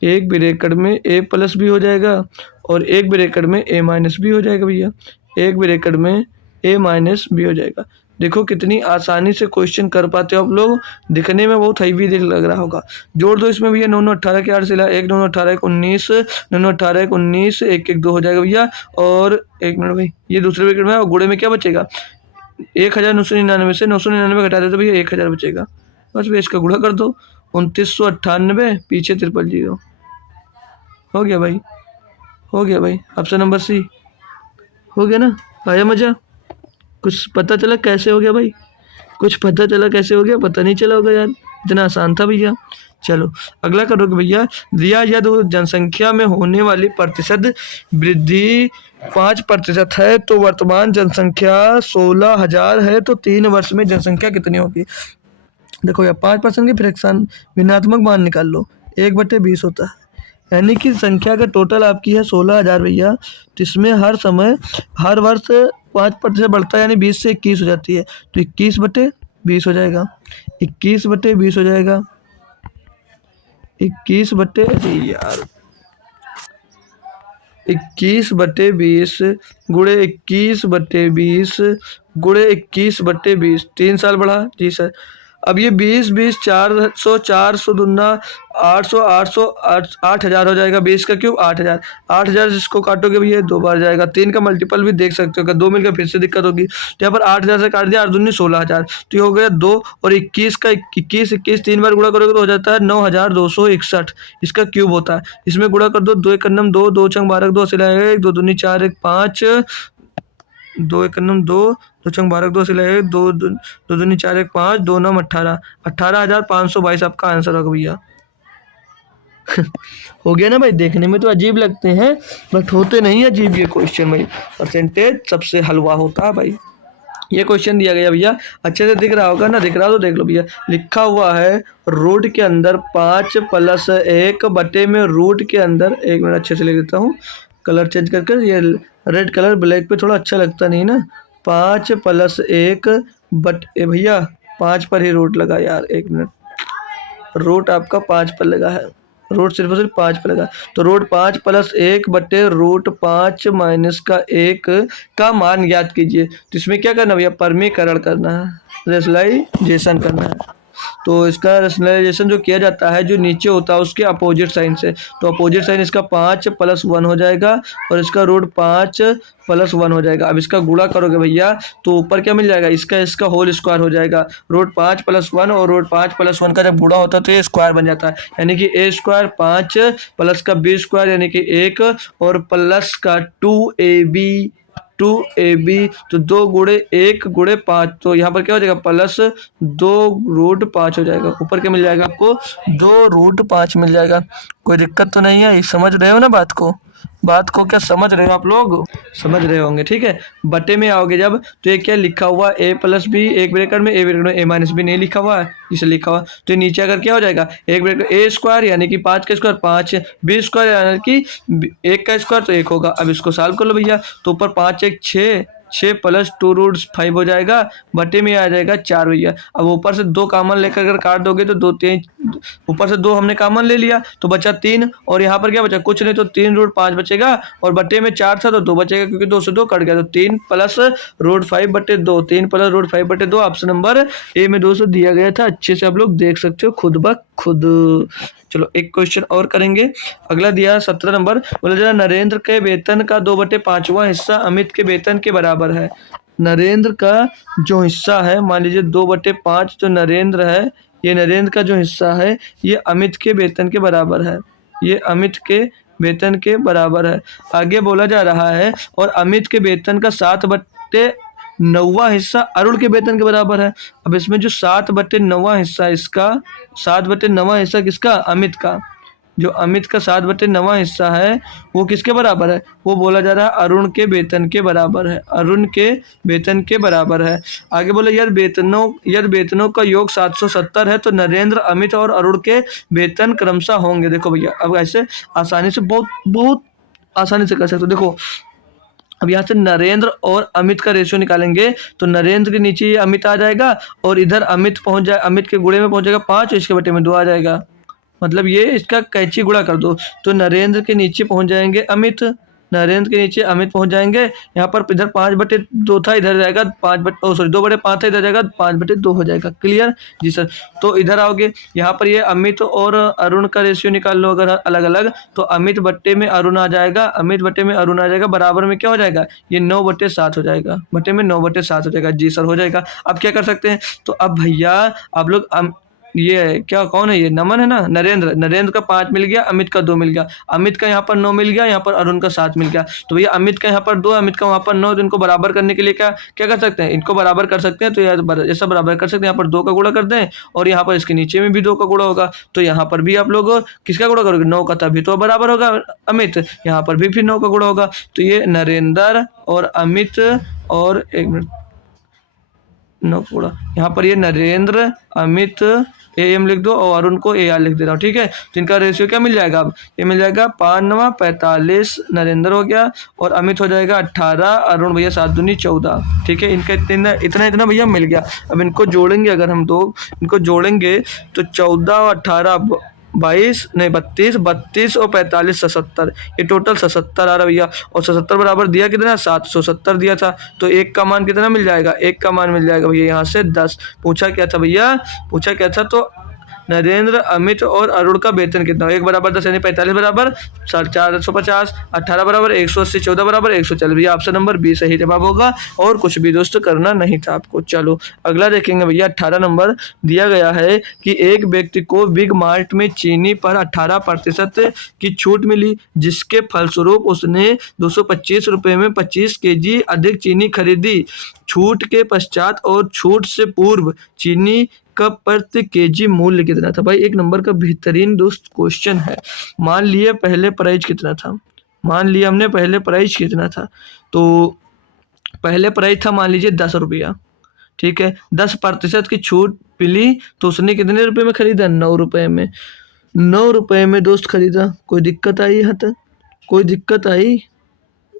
एक ब्रैकेट में ए प्लस बी हो जाएगा, और एक ब्रैकेट में ए माइनस बी हो जाएगा भैया, एक ब्रैकेट में ए माइनस बी हो जाएगा। देखो कितनी आसानी से क्वेश्चन कर पाते हो आप लोग, दिखने में बहुत हैवी लग रहा होगा। जोड़ दो इसमें भैया, 9 9 18 के 8 सिला, 1 9 18 1 19, 9 9 18 1 19, 1 1 2 हो जाएगा भैया। और एक मिनट भाई, ये दूसरे ब्रैकेट में, और गुणे में क्या बचेगा, 1999 से 999 घटा दे तो भैया 1000 बचेगा। बस भैया इसका गुणा कर दो, 2998 पीछे 000, हो गया भाई, हो गया भाई, ऑप्शन नंबर सी हो गया ना। आया मजा, कुछ पता चला कैसे हो गया भाई, कुछ पता चला कैसे हो गया, पता नहीं चला होगा यार, इतना आसान था भैया। चलो अगला करोगे भैया, दिया यदि जनसंख्या में होने वाली प्रतिशत वृद्धि 5% है, तो वर्तमान जनसंख्या 16,000 है, तो 3 वर्ष में जनसंख्या कितनी होगी। देखो यार, 5% की फ्रैक्शन भिन्नात्मक मान निकाल लो, 1/20 होता है, यानी कि संख्या का टोटल आपकी है 16,000 भैया, जिसमें हर वर्ष 5% बढ़ता है, यानी 20 से 21 हो जाती है, तो 21/20 हो जाएगा, 21/20 हो जाएगा, 21 यार 21/20 गुणे 21/20 गुणे 21/20, 3 साल बढ़ा जी सर। अब ये 20 400 400 दूना 800 800 8,000 हो जाएगा, 20 का क्यूब 8,000, 8,000 जिसको काटोगे भैया 2 बार जाएगा, 3 का मल्टीपल भी देख सकते हो, अगर 2 मिलकर फिर से दिक्कत होगी, तो यहाँ पर 8,000 से काट दिया, 8 दूनी 16,000, तो ये हो गया 2, और 21 का 21 3 बार गुणा करोगे तो हो जाता है 9,261, इसका क्यूब होता है, इसमें गुणा कर दो, 2 एकन्नम 2, 2 छंग 12, 2 सिला 1, 2 दूनी 4 1 5, 2 एकन्नम 2, 2 छंग 12, 2 सिला 1, 2 दूनी 4 1 5, 2 9 18, 18,522 आपका आंसर होगा भैया। हो गया ना भाई, देखने में तो अजीब लगते हैं बट होते नहीं अजीब ये क्वेश्चन भाई, परसेंटेज सबसे हलवा होता है भाई। ये क्वेश्चन दिया गया भैया, अच्छे से दिख रहा होगा ना, दिख रहा हो तो देख लो भैया, लिखा हुआ है रूट के अंदर 5 + 1 बटे में रूट के अंदर, एक मिनट अच्छे से लिख देता हूँ, कलर चेंज करके, ये रेड कलर ब्लैक पे थोड़ा अच्छा लगता नहीं ना, 5 + 1 बटे भैया 5 पर ही रूट लगा यार, एक मिनट, रूट आपका 5 पर लगा है, रूट सिर्फ और सिर्फ 5 पर लगा, तो रूट 5 + 1 बटे रूट 5 माइनस का 1 का मान ज्ञात कीजिए। तो इसमें क्या करना भैया, परमीकरण करना है, रेशनलाइजेशन करना है। तो इसका रैशनलाइजेशन जो किया जाता है जो नीचे होता है उसके अपोजिट साइन से, तो अपोजिट साइन इसका 5 + 1 हो जाएगा और इसका रूट 5 + 1 हो जाएगा। अब इसका गुणा करोगे भैया तो ऊपर क्या मिल जाएगा, इसका होल स्क्वायर हो जाएगा। रूट 5 + 1 और रूट 5 + 1 का जब गुणा होता है तो ये स्क्वायर बन जाता है, यानी कि a स्क्वायर 5 प्लस का b स्क्वायर यानी कि 1 और प्लस का 2ab तो 2 गुणे 1 गुणे 5, तो यहाँ पर क्या हो जाएगा +2 √5 हो जाएगा। ऊपर क्या मिल जाएगा आपको 2 √5 मिल जाएगा। कोई दिक्कत तो नहीं है, समझ रहे हो ना बात को क्या समझ रहे हो आप लोग, समझ रहे होंगे। ठीक है, बटे में आओगे जब तो ये क्या लिखा हुआ a + b एक ब्रैकेट में a - b नहीं लिखा हुआ है, इसे लिखा हुआ तो नीचे अगर क्या हो जाएगा एक ब्रैकेट a स्क्वायर यानी कि 5 का स्क्वायर 5, b स्क्वायर यानी कि 1 का स्क्वायर तो 1 होगा। अब इसको सॉल्व कर लो भैया, तो ऊपर 5 1 6 6 + 2 √5 हो जाएगा, बटे में आ जाएगा 4 भैया। अब ऊपर से 2 कॉमन लेकर अगर काट दोगे तो 2 3, ऊपर से 2 हमने कॉमन ले लिया तो बचा 3 और यहाँ पर क्या बचा कुछ नहीं, तो 3 √5 बचेगा और बटे में 4 था तो 2 बचेगा क्योंकि 2 से 2 कट गया, तो 3 + √5/2 3 + √5/2 ऑप्शन नंबर ए में 200 दिया गया था। अच्छे से आप लोग देख सकते हो खुद ब खुद। चलो एक क्वेश्चन और करेंगे। अगला दिया 17 नंबर, बोला जरा नरेंद्र के वेतन का 2/5वां हिस्सा अमित के वेतन के बराबर है। नरेंद्र का जो हिस्सा है मान लीजिए 2/5 जो नरेंद्र है, ये नरेंद्र का जो हिस्सा है ये अमित के वेतन के बराबर है, ये अमित के वेतन के बराबर है। आगे बोला जा रहा है और अमित के वेतन का 7/9वां हिस्सा अरुण के वेतन के बराबर है। अब इसमें जो 7/9वां हिस्सा इसका 7/9वां हिस्सा किसका, अमित का, जो अमित का 7/9वां हिस्सा है वो किसके बराबर है, वो बोला जा रहा है अरुण के वेतन के बराबर है, अरुण के वेतन के बराबर है। आगे बोले यदि वेतनों का योग 770 है तो नरेंद्र अमित और अरुण के वेतन क्रमशः होंगे। देखो भैया अब ऐसे आसानी से बहुत बहुत आसानी से कर सकते हो। देखो अब यहाँ से नरेंद्र और अमित का रेशियो निकालेंगे तो नरेंद्र के नीचे ये अमित आ जाएगा और इधर अमित पहुंच जाए, अमित के गुणे में पहुंच जाएगा 5 और इसके बटे में 2 आ जाएगा, मतलब ये इसका कैंची गुणा कर दो तो नरेंद्र के नीचे पहुंच जाएंगे अमित, नरेंद्र के नीचे अमित पहुंच जाएंगे। यहाँ पर इधर 5/2 था, इधर जाएगा 2/5 था, इधर जाएगा 5/2 हो जाएगा। क्लियर जी सर। तो इधर आओगे यहाँ पर ये अमित और अरुण का रेशियो निकाल लो अगर अलग अलग, तो अमित बट्टे में अरुण आ जाएगा, अमित बट्टे में अरुण आ जाएगा, बराबर में क्या हो जाएगा ये 9/7 हो जाएगा, बट्टे में 9/7 हो जाएगा। जी सर हो जाएगा। अब क्या कर सकते हैं, तो अब भैया आप लोग ये क्या कौन है, ये नमन है ना, नरेंद्र का 5 मिल गया, अमित का 2 मिल गया, अमित का यहाँ पर 9 मिल गया, यहाँ पर अरुण का 7 मिल गया, तो भैया अमित का यहाँ पर 2 अमित का वहाँ पर 9, तो इनको बराबर करने के लिए क्या क्या कर सकते हैं, इनको बराबर कर सकते हैं। तो यार ऐसा बराबर कर सकते हैं, यहाँ पर 2 का गुणा कर दें और यहाँ पर इसके नीचे में भी 2 का गुणा होगा, तो यहाँ पर भी आप लोग किसका गुणा करोगे 9 का, तभी तो बराबर होगा अमित, यहाँ पर भी फिर 9 का गुणा होगा। तो ये नरेंद्र और अमित और एक मिनट 9 गुणा, यहाँ पर ये नरेंद्र अमित AM लिख दो और अरुण को AR लिख दे रहा हूँ। ठीक है, तो इनका रेशियो क्या मिल जाएगा, अब ये मिल जाएगा 5 9 45 नरेंद्र हो गया और अमित हो जाएगा 18, अरुण भैया 7 दूनी 14। ठीक है, इनका इतना भैया मिल गया। अब इनको जोड़ेंगे, अगर हम दो इनको जोड़ेंगे तो 14 और 18 22 नहीं 32 और 45 77, ये टोटल 77 आ रहा भैया। और 77 बराबर दिया कितना 770 दिया था, तो एक का मान कितना मिल जाएगा, एक का मान मिल जाएगा भैया यहाँ से 10। पूछा क्या था भैया, पूछा क्या था, तो नरेंद्र अमित और अरुण का वेतन कितना, 1 बराबर 10 यानी 45 बराबर 450, 18 बराबर 180, 14 बराबर 140। भैया ऑप्शन नंबर बी सही जवाब होगा और कुछ भी दोस्त करना नहीं था आपको। चलो अगला देखेंगे भैया 18 नंबर दिया गया है कि एक व्यक्ति को बिग मार्ट में चीनी पर 18% की छूट मिली, जिसके फलस्वरूप उसने 225 रुपये में 25 kg अधिक चीनी खरीदी। छूट के पश्चात और छूट से पूर्व चीनी का प्रति केजी मूल्य कितना था। भाई एक नंबर का बेहतरीन दोस्त क्वेश्चन है। मान लिए पहले प्राइस कितना था, मान लिया हमने पहले प्राइस कितना था, तो पहले प्राइस था मान लीजिए 10 रुपया। ठीक है, 10% की छूट मिली तो उसने कितने रुपए में खरीदा, 9 रुपये में, 9 रुपये में दोस्त खरीदा। कोई दिक्कत आई यहाँ तक, कोई दिक्कत आई,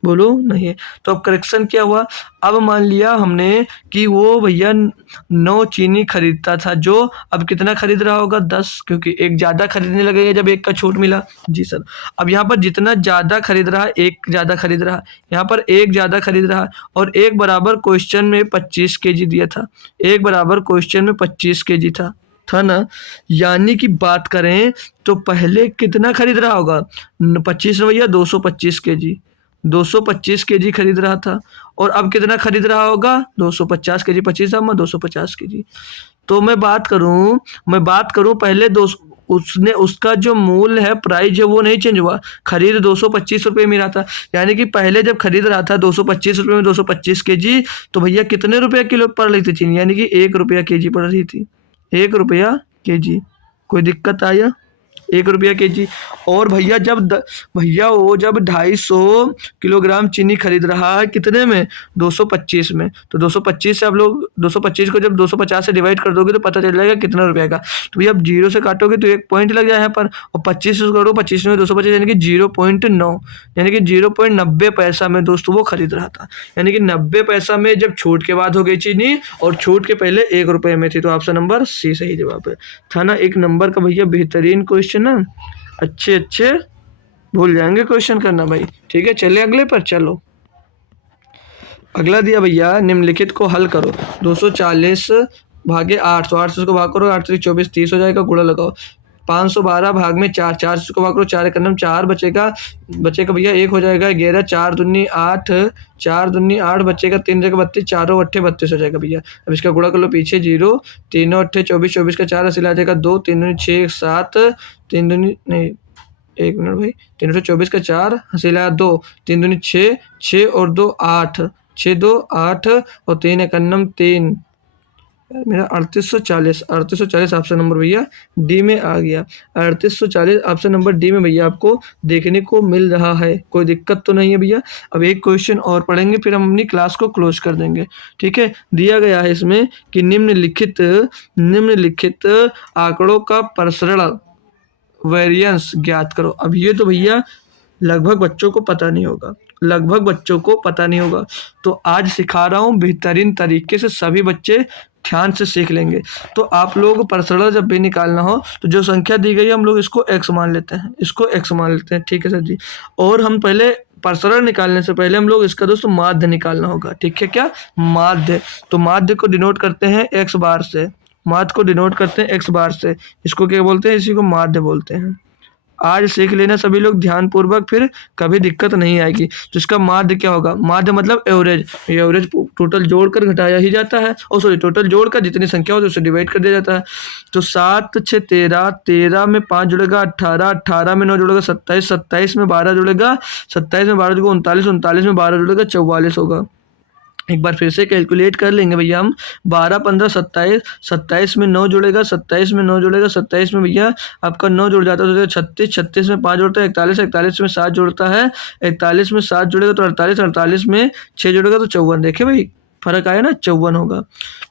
बोलो नहीं है। तो अब करेक्शन क्या हुआ, अब मान लिया हमने कि वो भैया 9 चीनी खरीदता था, जो अब कितना खरीद रहा होगा 10, क्योंकि एक ज़्यादा खरीदने लगेगा जब एक का छूट मिला। जी सर। अब यहाँ पर जितना ज़्यादा खरीद रहा है, एक ज़्यादा खरीद रहा है, यहाँ पर एक ज़्यादा खरीद रहा है और एक बराबर क्वेश्चन में 25 kg दिया था, एक बराबर क्वेश्चन में 25 kg था। था ना। यानी कि बात करें तो पहले कितना खरीद रहा होगा, 25 में भैया 225 केजी, 225 केजी खरीद रहा था। और अब कितना खरीद रहा होगा, 250 केजी, 25 में 250 केजी। तो मैं बात करूं पहले दो, उसने उसका जो मूल्य है, प्राइस है, वो नहीं चेंज हुआ। खरीद 225 रुपये में रहा था। यानी कि पहले जब खरीद रहा था 225 रुपये में 225 केजी, तो भैया कितने रुपया किलो पड़ रही थी चीनी, यानी कि 1 रुपया केजी पड़ रही थी, 1 रुपया केजी। कोई दिक्कत आया, 1 रुपया केजी। और भैया वो जब 250 किलोग्राम चीनी खरीद रहा है कितने में, 225 में। तो 225 से आप लोग 225 को जब 250 से डिवाइड कर दोगे तो पता चल जाएगा कितना रुपया का। तो भैया आप 0 से काटोगे तो 1 पॉइंट लग जाए यहाँ पर, और 25 से करो, 25 में 225 यानी कि 0.9, यानी कि 0.90 पैसा में दोस्तों वो खरीद रहा था। यानी कि 90 पैसा में जब छूट के बाद हो गई चीनी, और छूट के पहले 1 रुपये में थी। तो ऑप्शन नंबर सी सही जवाब है। था ना एक नंबर का भैया बेहतरीन क्वेश्चन ना, अच्छे भूल जाएंगे क्वेश्चन करना भाई। ठीक है, चले अगले पर। चलो अगला दिया भैया, निम्नलिखित को हल करो। 240 भागे 8, तो 8 से उसको भाग करो, 8 से 24, 30 हो जाएगा, गुणा लगाओ। 512 भाग में 4, 4 से उसको भाग करो, 4 एकम 4 बचेगा भैया, 1 हो जाएगा, 11, 4 दूनी 8, 4 दूनी 8 बचेगा, 3 जगह 32, 4 अट्ठे 32 हो जाएगा भैया। अब इसका गुणा कर लो, पीछे 0, 3 अट्ठे 24, 24 का 4 हासिल आ जाएगा 2, 3 दूनी 6, 7, 3 दूनी नहीं, 1 मिनट भाई, 3 अट्ठे 24 का 4 हासिल आया 2, 3 दूनी 6, 6 और 2 8, 6 2 8 और 3 एकन्नम 3, मेरा 3840 ऑप्शन नंबर भैया डी में आ गया। 3840 ऑप्शन नंबर डी में भैया आपको देखने को मिल रहा है। कोई दिक्कत तो नहीं है भैया। अब एक क्वेश्चन और पढ़ेंगे, फिर हम अपनी क्लास को क्लोज कर देंगे। ठीक है, दिया गया है इसमें कि निम्नलिखित आंकड़ों का प्रसरण वेरिएंस ज्ञात करो। अब ये तो भैया लगभग बच्चों को पता नहीं होगा, तो आज सिखा रहा हूँ बेहतरीन तरीके से, सभी बच्चे ध्यान से सीख लेंगे। तो आप लोग प्रसरण जब भी निकालना हो तो जो संख्या दी गई है हम लोग इसको x मान लेते हैं, ठीक है सर जी। और हम पहले प्रसरण निकालने से पहले हम लोग इसका दोस्तों माध्य निकालना होगा। ठीक है, क्या माध्य, तो माध्य को डिनोट करते हैं x बार से, इसको क्या बोलते हैं, इसी को माध्य बोलते हैं। आज सीख लेना सभी लोग ध्यान पूर्वक, फिर कभी दिक्कत नहीं आएगी। तो इसका माध्य क्या होगा, माध्य मतलब एवरेज टोटल जोड़कर घटाया ही जाता है, टोटल जोड़कर जितनी संख्या होती है उसे डिवाइड कर दिया जाता है। तो 7 6 13, 13 में 5 जुड़ेगा 18, 18 में 9 जुड़ेगा 27, 27 में 12 जुड़ेगा 39, 39 में 12 जुड़ेगा 44 होगा। एक बार फिर से कैलकुलेट कर लेंगे भैया हम, 12 15 27, 27 में 9 जुड़ेगा 27 में भैया आपका 9 जुड़ जाता है तो 36, 36 में 5 जुड़ता है 41, 41 में 7 जुड़ता है 41 में 7 जुड़ेगा तो 48, 48 में 6 जुड़ेगा तो 54। देखे भाई फर्क आया ना, 54 होगा।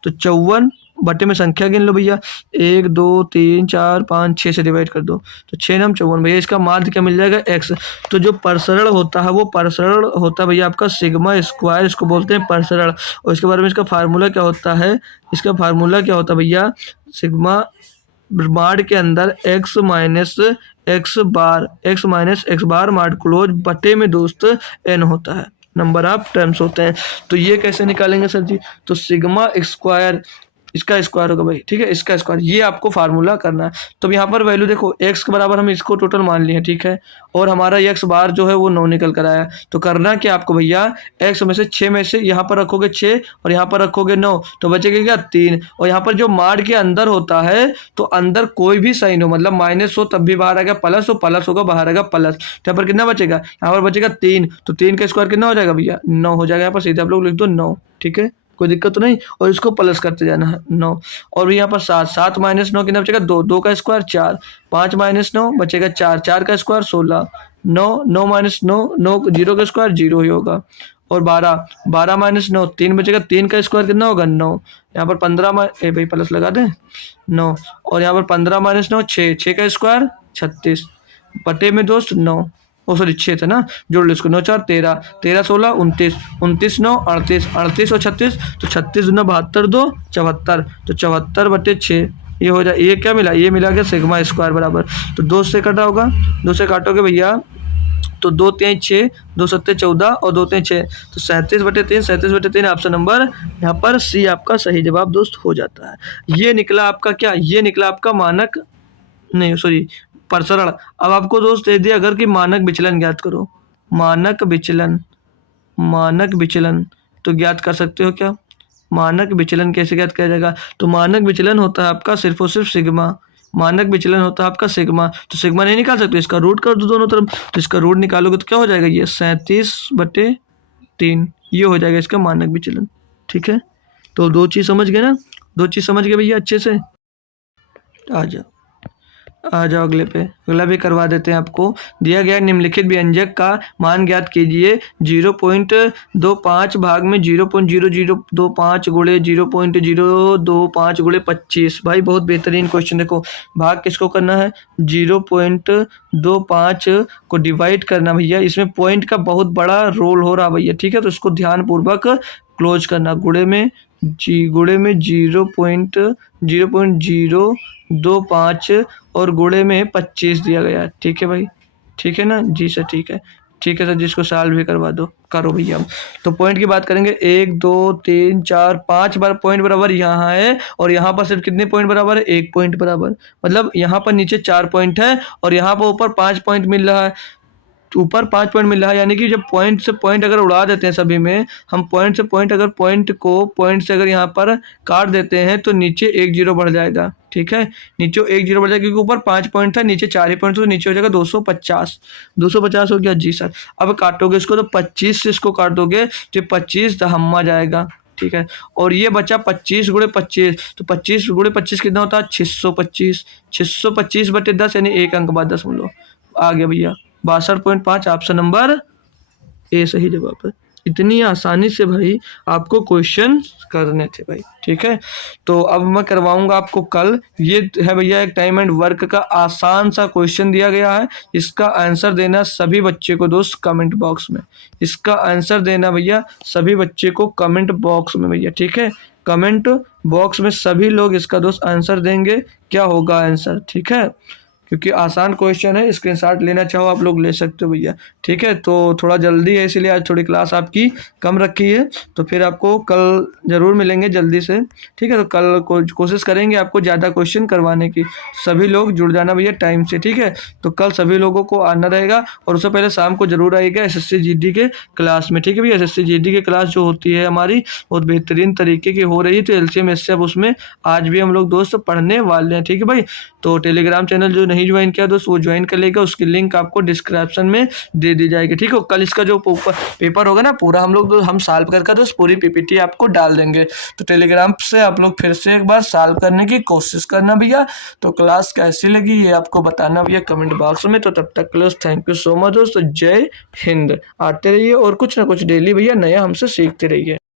तो 54 बटे में संख्या गिन लो भैया, 1 2 3 4 5 6 से डिवाइड कर दो तो 6 9 54 भैया। इसका माध्य क्या मिल जाएगा, x। तो जो प्रसरण होता है वो प्रसरण होता है भैया आपका सिग्मा स्क्वायर, इसको बोलते हैं प्रसरण। और इसके बारे में इसका फार्मूला क्या होता है, भैया सिग्मा बार के अंदर x माइनस एक्स बार माड क्लोज बटे में दोस्त n होता है, नंबर ऑफ टर्म्स होते हैं। तो ये कैसे निकालेंगे सर जी, तो सिग्मा स्क्वायर, इसका स्क्वायर होगा भाई, ठीक है, इसका स्क्वायर, ये आपको फार्मूला करना है। तो यहाँ पर वैल्यू देखो x के बराबर हम इसको टोटल मान लिए, ठीक है, और हमारा x बार जो है वो 9 निकल कर आया। तो करना क्या आपको भैया, x में से 6 में से यहाँ पर रखोगे 6 और यहाँ पर रखोगे 9, तो बचेगा क्या 3। और यहाँ पर जो माड के अंदर होता है तो अंदर कोई भी साइन हो, मतलब माइनस हो तब भी बाहर आएगा, प्लस हो प्लस होगा बाहर आएगा प्लस। तो यहाँ पर कितना बचेगा, यहाँ पर बचेगा 3, तो 3 का स्क्वायर कितना हो जाएगा भैया 9 हो जाएगा। यहाँ पर सीधे आप लोग लिख दो 9, ठीक है, कोई दिक्कत तो नहीं। और इसको प्लस करते जाना है 9, और यहाँ पर 7, 7 माइनस 9 कितना बचेगा 2, 2 का स्क्वायर 4, 5 माइनस 9 बचेगा 4, 4 का स्क्वायर 16, 9, 9 माइनस 9, 9 0 का स्क्वायर 0 ही होगा। और 12, 12 माइनस 9 3 बचेगा, 3 का स्क्वायर कितना होगा 9। यहाँ पर 15 भाई प्लस लगा दें 9, और यहाँ पर 15 माइनस 9 6, 6 का स्क्वायर 36 बटे में दोस्त 9, 6 था ना, जोड़ लो इसको, 9 4 13, 13 16 29, 29 9 38, 38 और 36, तो 36 दूना 72 2 74, तो 74 बटे 6 ये हो जाए। ये क्या मिला, ये मिला गया सिग्मा स्क्वायर बराबर। तो 2 से कटा होगा, 2 से काटोगे भैया तो 2 3 6, 2 सत्ते 14 और 2 3 6, तो 37/3, 37/3 ऑप्शन नंबर यहाँ पर सी आपका सही जवाब दोस्त हो जाता है। ये निकला आपका क्या, ये निकला आपका मानक, नहीं सॉरी, प्रसरण। अब आपको दोस्त दे दिया अगर कि मानक विचलन ज्ञात करो, मानक विचलन, मानक विचलन तो ज्ञात कर सकते हो क्या? मानक विचलन कैसे ज्ञात किया जाएगा? तो मानक विचलन होता है आपका सिर्फ और सिर्फ सिग्मा, मानक विचलन होता है आपका सिग्मा। तो सिग्मा नहीं निकाल सकते, इसका रूट कर दो दोनों तरफ, तो इसका रूट निकालोगे तो क्या हो जाएगा, ये 37/3, ये हो जाएगा इसका मानक विचलन। ठीक है, तो 2 चीज़ समझ गए ना, 2 चीज़ समझ गए भैया अच्छे से। आ जाओ, आ जाओ अगले पे, अगला भी करवा देते हैं आपको। दिया गया निम्नलिखित व्यंजक का मान ज्ञात कीजिए। 0.25 भाग में 0.0025 गुणे 0.025 गुणे 25। भाई बहुत बेहतरीन क्वेश्चन। देखो भाग किसको करना है, 0.25 को डिवाइड करना भैया, इसमें पॉइंट का बहुत बड़ा रोल हो रहा भैया। ठीक है, तो इसको ध्यानपूर्वक क्लोज करना। गुणे में 0.025 और गुणे में 25 दिया गया। ठीक है भाई, ठीक है ना जी सर, ठीक है, ठीक है सर, जिसको सॉल्व भी करवा दो, करो भैया। तो पॉइंट की बात करेंगे, 1 2 3 4 5 बार पॉइंट बराबर यहाँ है, और यहाँ पर सिर्फ कितने पॉइंट बराबर है, 1 पॉइंट बराबर। मतलब यहाँ पर नीचे 4 पॉइंट है और यहाँ पर ऊपर 5 पॉइंट मिल रहा है, ऊपर 5 पॉइंट मिल रहा है। यानी कि जब पॉइंट से पॉइंट अगर उड़ा देते हैं सभी में, हम पॉइंट से पॉइंट, अगर पॉइंट को पॉइंट से अगर यहाँ पर काट देते हैं तो नीचे 1 0 बढ़ जाएगा। ठीक है, नीचे 1 0 बढ़ जाएगा क्योंकि ऊपर 5 पॉइंट था, नीचे 4 ही पॉइंट, तो नीचे हो जाएगा 250। 250 हो गया जी सर। अब काटोगे इसको तो 25 से इसको काट दोगे तो 25 दहम्मा जाएगा। ठीक है, और ये बचा 25 गुणे 25, तो 25 गुणे 25 कितना होता है, 625। 625/10 यानी 1 अंक बाद 10 आ गया भैया 62.5, ऑप्शन नंबर ए सही जवाब है। इतनी आसानी से भाई आपको क्वेश्चन करने थे भाई। ठीक है, तो अब मैं करवाऊंगा आपको कल। ये है भैया एक टाइम एंड वर्क का आसान सा क्वेश्चन दिया गया है, इसका आंसर देना सभी बच्चे को दोस्त कमेंट बॉक्स में, इसका आंसर देना भैया सभी बच्चे को कमेंट बॉक्स में भैया। ठीक है, कमेंट बॉक्स में सभी लोग इसका दोस्त आंसर देंगे, क्या होगा आंसर। ठीक है, क्योंकि आसान क्वेश्चन है, स्क्रीनशॉट लेना चाहो आप लोग ले सकते हो भैया। ठीक है, तो थोड़ा जल्दी है इसलिए आज थोड़ी क्लास आपकी कम रखी है, तो फिर आपको कल ज़रूर मिलेंगे जल्दी से। ठीक है, तो कल कोशिश करेंगे आपको ज़्यादा क्वेश्चन करवाने की। सभी लोग जुड़ जाना भैया टाइम से। ठीक है, तो कल सभी लोगों को आना रहेगा, और उससे पहले शाम को जरूर आइएगा SSC GD के क्लास में। ठीक है भैया, SSC GD की क्लास जो होती है हमारी बहुत बेहतरीन तरीके की हो रही है, तो LCM SCF उसमें आज भी हम लोग दोस्त पढ़ने वाले हैं। ठीक है भाई, तो टेलीग्राम चैनल जो नहीं ज्वाइन किया दोस्त वो ज्वाइन कर लेगा, उसकी लिंक आपको डिस्क्रिप्शन में दे दी जाएगी। ठीक है, कल इसका जो पेपर होगा ना पूरा हम सॉल्व करके दोस्त पूरी PPT आपको डाल देंगे, तो टेलीग्राम से आप लोग फिर से एक बार सॉल्व करने की कोशिश करना भैया। तो क्लास कैसी लगी ये आपको बताना भैया कमेंट बॉक्स में। तो तब तक close, thank you so much दोस्तों, जय हिंद। आते रहिए और कुछ ना कुछ डेली भैया नया हमसे सीखते रहिए।